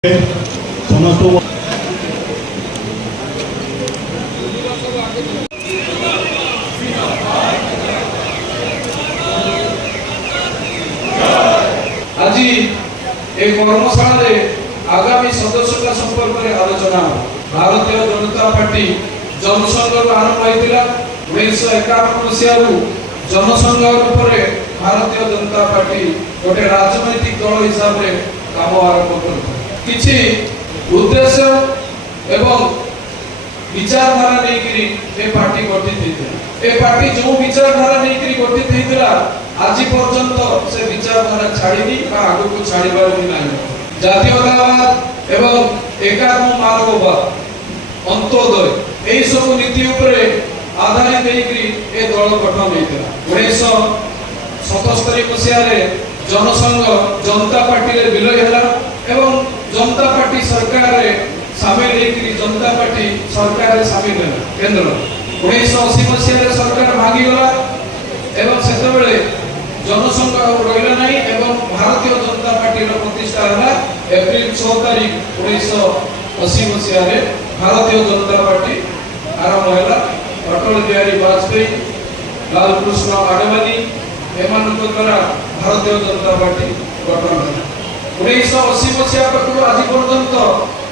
समस्त आज एक कर्मशाला आगामी सदस्यता संपर्क में आलोचना भारतीय जनता पार्टी जनसंघ आरंभ होता 1951 मसीह जनसंघ भारतीय जनता पार्टी गोटे राजनैतिक दल हिसाब से काम आरंभ कर किसी उद्देश्य एवं विचारधारा नहीं पार्टी गठित होता ए पार्टी जो विचारधारा नहीं गठित होता आज पर्यंत से विचारधारा छाड़ी आग को छाड़ ना जातीयतावाद एवं एकात्म मानववाद अंत्योदय यही सब नीति आधारित ए दल गठन होता 1977 मसीह जनसंघ जनता पार्टी रे विलय है एवं जनता पार्टी सरकार रे सामिल होकर जनता पार्टी सरकार रे सामिल है केंद्र 1980 मसीह सरकार भागी गला एवं सेतबेले जनसंघ रहिला नहीं एवं भारतीय जनता पार्टी रो प्रतिष्ठा है एप्रिल 6 तारीख 1980 मसीह भारतीय जनता पार्टी आरंभ है अटल बिहारी वाजपेयी लाल कृष्ण आडवाणी एमानक द्वारा भारतीय जनता पार्टी गठन है 1980 मसीहा पाखु आज पर्यंत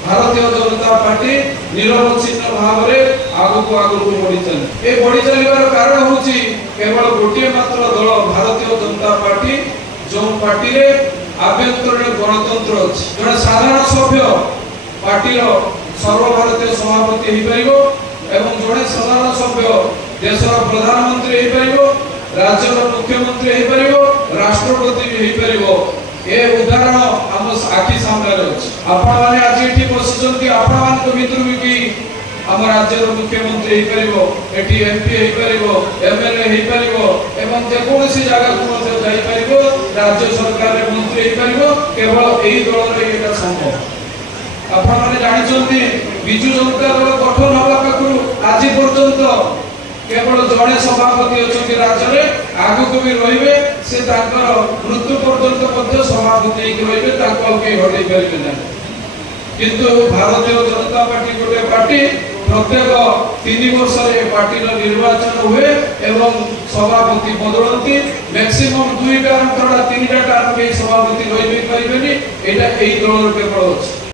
भारतीय जनता पार्टी निरवच्छिन्न भाव में आगु बढ़ी चली बढ़ी चलवार कारण होची केवल गोटे मात्र दल भारतीय जनता पार्टी जो पार्टी रे आभ्यंतरीण गणतंत्र अछि जने साधारण सभ्य पार्टी रो सर्वभारतीय सभापति हेई परिबो एवं जने साधारण सभ्य देशर प्रधानमंत्री हेई परिबो राज्यर मुख्यमंत्री हेई परिबो राष्ट्रपति भी हेई परिबो ए उदाहरण हम आखि सामने अछि आपण माने आज एठी बसिचंती आपण मान को भितर कि हम राज्यर मुख्यमंत्री हेई परिबो एठी एमपी हेई परिबो एमएलए हेई परिबो एवं जे कोनसी जगह को मते जाई परिबो राज्य सरकार रे मंत्री हेई परिबो केवल एही दल रे एटा संभव आपण माने जानिचंती बिजू जनता दल गठन होला पाखु आज पर्यंत केवल जड़े सभापति अच्छे राज्य में आग को भी रही से मृत्यु पर्यंत सभापति रही हटई पारे ना किंतु भारतीय जनता पार्टी गोटे पार्टी प्रत्येक 3 वर्ष पार्टी निर्वाचन हुए एवं सभापति बदलती मैक्सिमम 2 टर्म 3 टर्म के सभापति रही पारे यहाँ दल केवल अच्छे